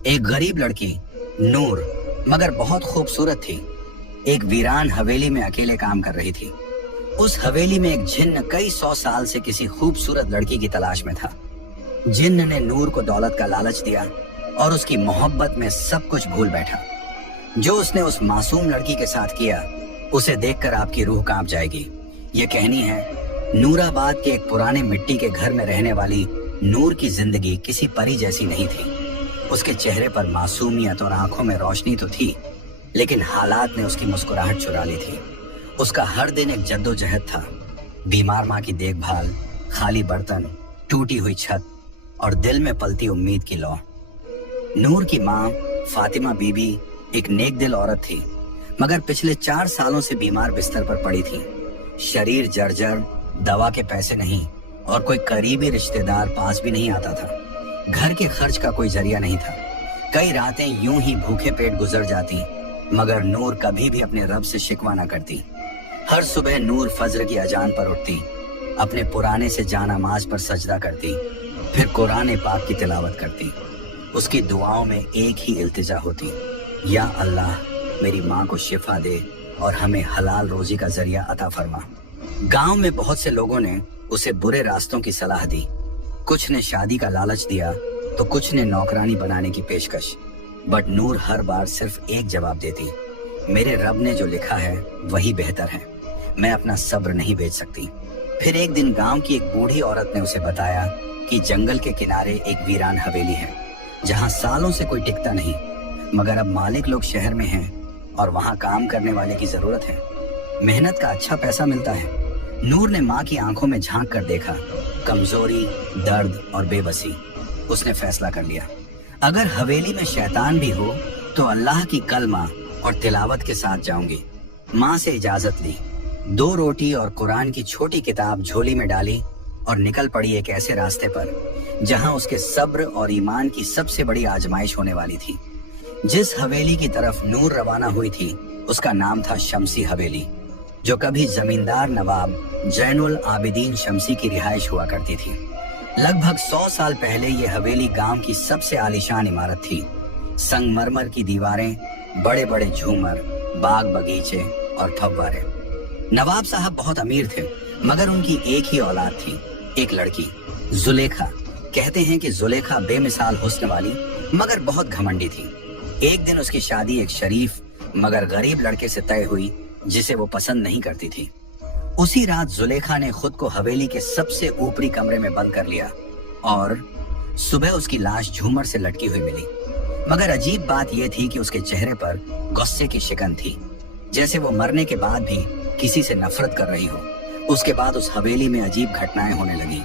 एक गरीब लड़की नूर मगर बहुत खूबसूरत थी, एक वीरान हवेली में अकेले काम कर रही थी। उस हवेली में एक जिन्न कई 100 साल से किसी खूबसूरत लड़की की तलाश में था। जिन्न ने नूर को दौलत का लालच दिया और उसकी मोहब्बत में सब कुछ भूल बैठा। जो उसने उस मासूम लड़की के साथ किया उसे देखकर आपकी रूह कांप जाएगी। ये कहनी है, नूराबाद के एक पुराने मिट्टी के घर में रहने वाली नूर की जिंदगी किसी परी जैसी नहीं थी। उसके चेहरे पर मासूमियत और आंखों में रोशनी तो थी, लेकिन हालात ने उसकी मुस्कुराहट चुरा ली थी। उसका हर दिन एक जद्दोजहद था। बीमार माँ की देखभाल, खाली बर्तन, टूटी हुई छत और दिल में पलती उम्मीद की लौ। नूर की माँ फातिमा बीबी एक नेक दिल औरत थी, मगर पिछले 4 सालों से बीमार बिस्तर पर पड़ी थी। शरीर जर्जर, दवा के पैसे नहीं और कोई करीबी रिश्तेदार पास भी नहीं आता था। घर के खर्च का कोई जरिया नहीं था। कई रातें यूं ही भूखे पेट गुजर जाती, मगर नूर कभी भी अपने रब से शिकवा न करती। हर सुबह नूर फजर की अजान पर उठती, अपने पुराने से जानामाज पर सजदा करती, फिर कुरान पाक की तिलावत करती। उसकी दुआओं में एक ही इल्तिजा होती, या अल्लाह मेरी माँ को शिफा दे और हमें हलाल रोजी का जरिया अता फरमा। गांव में बहुत से लोगों ने उसे बुरे रास्तों की सलाह दी। कुछ ने शादी का लालच दिया तो कुछ ने नौकरानी बनाने की पेशकश। बट नूर हर बार सिर्फ एक जवाब देती, मेरे रब ने जो लिखा है वही बेहतर है, मैं अपना सब्र नहीं बेच सकती। फिर एक दिन गांव की एक बूढ़ी औरत ने उसे बताया कि जंगल के किनारे एक वीरान हवेली है, जहां सालों से कोई टिकता नहीं, मगर अब मालिक लोग शहर में हैं और वहां काम करने वाले की जरूरत है। मेहनत का अच्छा पैसा मिलता है। नूर ने माँ की आंखों में झांक कर देखा, कमजोरी, दर्द और बेबसी। उसने फैसला कर लिया, अगर हवेली में शैतान भी हो तो अल्लाह की कलमा और तिलावत के साथ जाऊंगी। माँ से इजाजत ली, 2 रोटी और कुरान की छोटी किताब झोली में डाली और निकल पड़ी एक ऐसे रास्ते पर जहां उसके सब्र और ईमान की सबसे बड़ी आजमाइश होने वाली थी। जिस हवेली की तरफ नूर रवाना हुई थी उसका नाम था शमसी हवेली, जो कभी जमींदार नवाब जैनुल आबिदीन शमसी की रिहाइश हुआ करती थी। लगभग 100 साल पहले ये हवेली गांव की सबसे आलीशान इमारत थी। संगमरमर की दीवारें, बड़े बड़े झूमर, बाग बगीचे और फव्वारे। नवाब साहब बहुत अमीर थे, मगर उनकी एक ही औलाद थी, एक लड़की, जुलेखा। कहते हैं कि जुलेखा बेमिसाल हुस्न वाली मगर बहुत घमंडी थी। एक दिन उसकी शादी एक शरीफ मगर गरीब लड़के से तय हुई जिसे वो पसंद नहीं करती थी। उसी रात जुलेखा ने खुद को हवेली के सबसे ऊपरी कमरे में बंद कर लिया और सुबह उसकी लाश झूमर से लटकी हुई मिली। मगर अजीब बात यह थी कि उसके चेहरे पर गुस्से की शिकन थी, जैसे वो मरने के बाद भी किसी से नफरत कर रही हो। उसके बाद उस हवेली में अजीब घटनाएं होने लगी।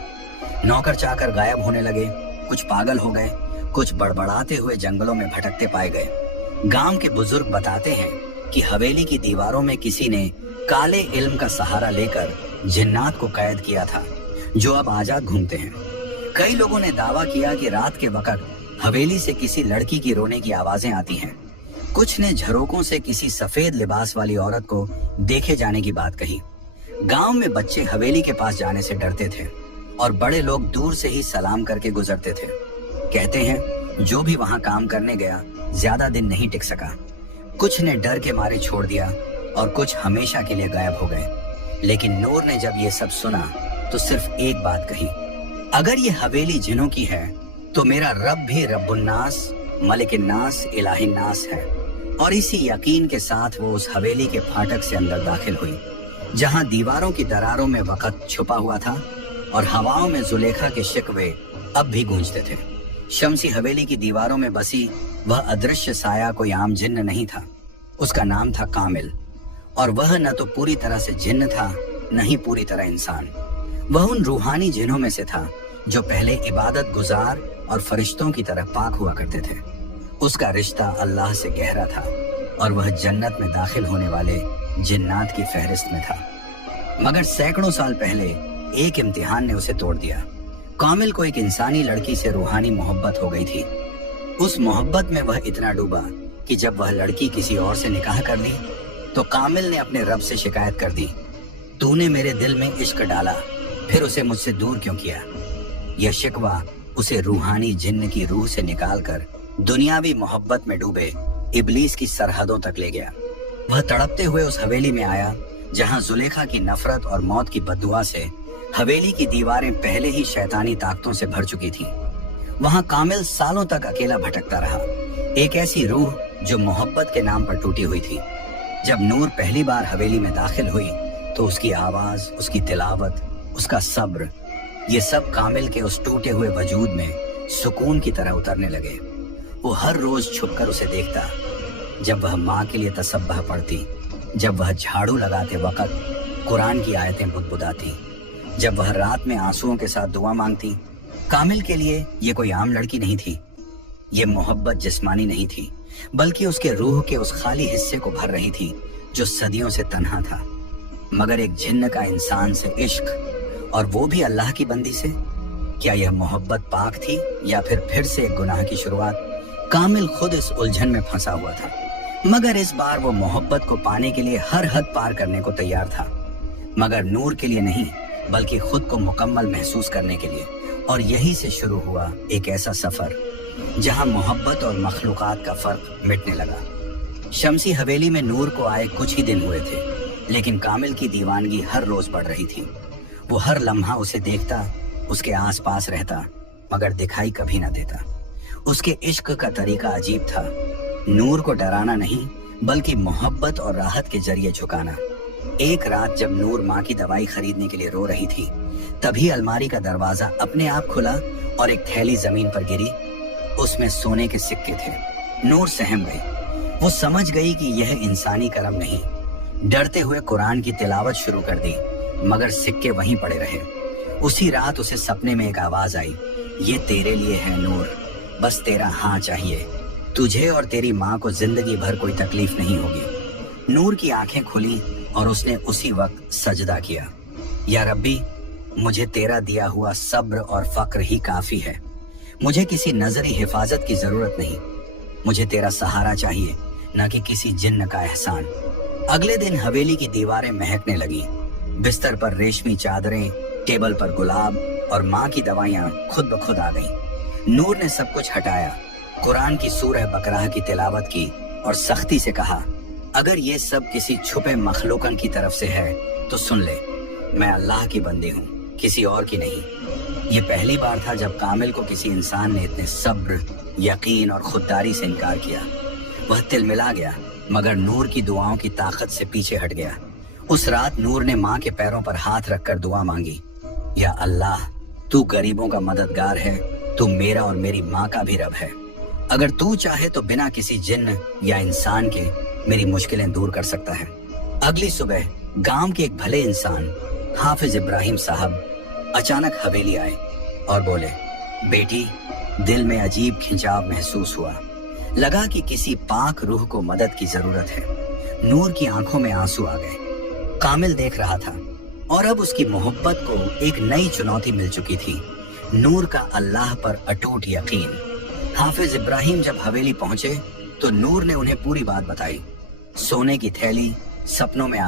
नौकर चाकर गायब होने लगे, कुछ पागल हो गए, कुछ बड़बड़ाते हुए जंगलों में भटकते पाए गए। गांव के बुजुर्ग बताते हैं कि हवेली की दीवारों में किसी ने काले इल्म का सहारा लेकर जिन्नात को कैद किया था, जो अब आजाद घूमते हैं। कई लोगों ने दावा किया कि रात के वक्त हवेली से किसी लड़की की रोने की आवाजें आती हैं। कुछ ने झरोकों से किसी सफेद लिबास वाली औरत को देखे जाने की बात कही। गांव में बच्चे हवेली के पास जाने से डरते थे और बड़े लोग दूर से ही सलाम करके गुजरते थे। कहते हैं जो भी वहां काम करने गया ज्यादा दिन नहीं टिक सका। कुछ ने डर के मारे छोड़ दिया और कुछ हमेशा के लिए गायब हो गए। लेकिन नूर ने जब ये सब सुना तो सिर्फ एक बात कही, अगर ये हवेली जिनों की है तो मेरा रब भी रब्बुन्नास, मलिकिन्नास, इलाहिन्नास है। और इसी यकीन के साथ वो उस हवेली के फाटक से अंदर दाखिल हुई, जहां दीवारों की दरारों में वक़्त छुपा हुआ था और हवाओं में जुलेखा के शिकवे अब भी गूंजते थे। शमसी हवेली की दीवारों में बसी वह अदृश्य साया कोई आम जिन्न नहीं था। उसका नाम था कामिल, और वह न तो पूरी तरह से जिन्न था, न ही पूरी तरह इंसान। वह उन रूहानी जिन्नों में से था जो पहले इबादत गुजार और फरिश्तों की तरह पाक हुआ करते थे। उसका रिश्ता अल्लाह से गहरा था और वह जन्नत में दाखिल होने वाले जिन्नात की फहरिस्त में था। मगर सैकड़ों साल पहले एक इम्तिहान ने उसे तोड़ दिया। कामिल को एक इंसानी लड़की से रूहानी मोहब्बत हो गई थी। उस मोहब्बत में वह इतना डूबा कि जब वह लड़की किसी और से निकाह कर ली तो कामिल ने अपने रब से शिकायत कर दी, तूने मेरे दिल में इश्क डाला, फिर उसे मुझसे दूर क्यों किया। यह शिकवा उसे रूहानी जिन्न की रूह से निकालकर दुनियावी मोहब्बत में डूबे इब्लीस की सरहदों तक ले गया। वह तड़पते हुए उस हवेली में आया जहां जुलेखा की नफरत और मौत की बद्दुआ से हवेली की दीवारें पहले ही शैतानी ताकतों से भर चुकी थीं। वहां कामिल सालों तक अकेला भटकता रहा, एक ऐसी रूह जो मोहब्बत के नाम पर टूटी हुई थी। जब नूर पहली बार हवेली में दाखिल हुई तो उसकी आवाज, उसकी तिलावत, उसका सब्र, ये सब कामिल के उस टूटे हुए वजूद में सुकून की तरह उतरने लगे। वो हर रोज छुपकर उसे देखता, जब वह माँ के लिए तसब्बह पढ़ती, जब वह झाड़ू लगाते वक्त कुरान की आयतें बुदबुदाती, जब वह रात में आंसुओं के साथ दुआ मांगती। कामिल के लिए ये कोई आम लड़की नहीं थी, ये मोहब्बत जिस्मानी नहीं थी, बल्कि उसके रूह के उस खाली हिस्से को भर रही थी जो सदियों से तन्हा था। मगर एक जिन्न का इंसान से इश्क, और वो भी अल्लाह की बंदी से, क्या यह मोहब्बत पाक थी या फिर से एक गुनाह की शुरुआत? कामिल खुद इस उलझन में फंसा हुआ था, मगर इस बार वो मोहब्बत को पाने के लिए हर हद पार करने को तैयार था, मगर नूर के लिए नहीं, बल्कि खुद को मुकम्मल महसूस करने के लिए। और यही से शुरू हुआ एक ऐसा सफर जहां मोहब्बत और मखलूकात का फर्क मिटने लगा। शमसी हवेली में नूर को आए कुछ ही दिन हुए थे, लेकिन कामिल की दीवानगी हर रोज बढ़ रही थी। वो हर लम्हा उसे देखता, उसके आसपास रहता, मगर दिखाई कभी न देता। उसके इश्क का तरीका अजीब था, नूर को डराना नहीं, बल्कि मोहब्बत और राहत के जरिए झुकाना। एक रात जब नूर माँ की दवाई खरीदने के लिए रो रही थी, तभी अलमारी का दरवाजा अपने आप खुला और एक थैली जमीन पर गिरी। उसमें सोने के सिक्के थे। नूर सहम गई। वो समझ गई कि यह इंसानी करम नहीं। डरते हुए कुरान की तिलावत शुरू कर दी, मगर सिक्के वहीं पड़े रहे। उसी रात उसे सपने में एक आवाज आई, ये तेरे लिए है नूर, बस तेरा हाँ चाहिए। तुझे और तेरी माँ को जिंदगी भर कोई तकलीफ नहीं होगी। नूर की आंखें खुली और उसने उसी वक्त सजदा किया, या रब्बी, मुझे तेरा दिया हुआ सब्र और फक्र ही काफी है। मुझे किसी नजरी हिफाजत की जरूरत नहीं। मुझे तेरा सहारा चाहिए, न कि किसी जिन्न का एहसान। अगले दिन हवेली की दीवारें महकने लगी। बिस्तर पर रेशमी चादरें, टेबल पर गुलाब और माँ की दवाइयाँ खुद ब खुद आ गईं। नूर ने सब कुछ हटाया, कुरान की सूरह बकराह की तिलावत की और सख्ती से कहा, अगर ये सब किसी छुपे मखलूकन की तरफ से है तो सुन ले, मैं अल्लाह की बंदी हूँ, किसी और की नहीं। ये पहली बार था जब कामिल को किसी इंसान ने इतने सब्र, यकीन और खुददारी से इनकार किया। वह तिलमिला गया, मगर नूर की दुआओं की ताकत से पीछे हट गया। उस रात नूर ने माँ के पैरों पर हाथ रखकर दुआ मांगी, या अल्लाह, तू गरीबों का मददगार है, तू मेरा और मेरी माँ का भी रब है। अगर तू चाहे तो बिना किसी जिन्न या इंसान के मेरी मुश्किलें दूर कर सकता है। अगली सुबह गांव के एक भले इंसान हाफिज इब्राहिम साहब अचानक हवेली आए और बोले, बेटी, दिल में अजीब खिंचाव महसूस हुआ। लगा कि किसी पाक रूह को मदद की जरूरत है। नूर की आंखों में आंसू आ गए। कामिल देख रहा था और अब उसकी मोहब्बत को एक नई चुनौती मिल चुकी थी, नूर का अल्लाह पर अटूट यकीन। हाफिज इब्राहिम जब हवेली पहुंचे तो नूर ने उन्हें पूरी बात बताई। सोने की थैली, सपनों में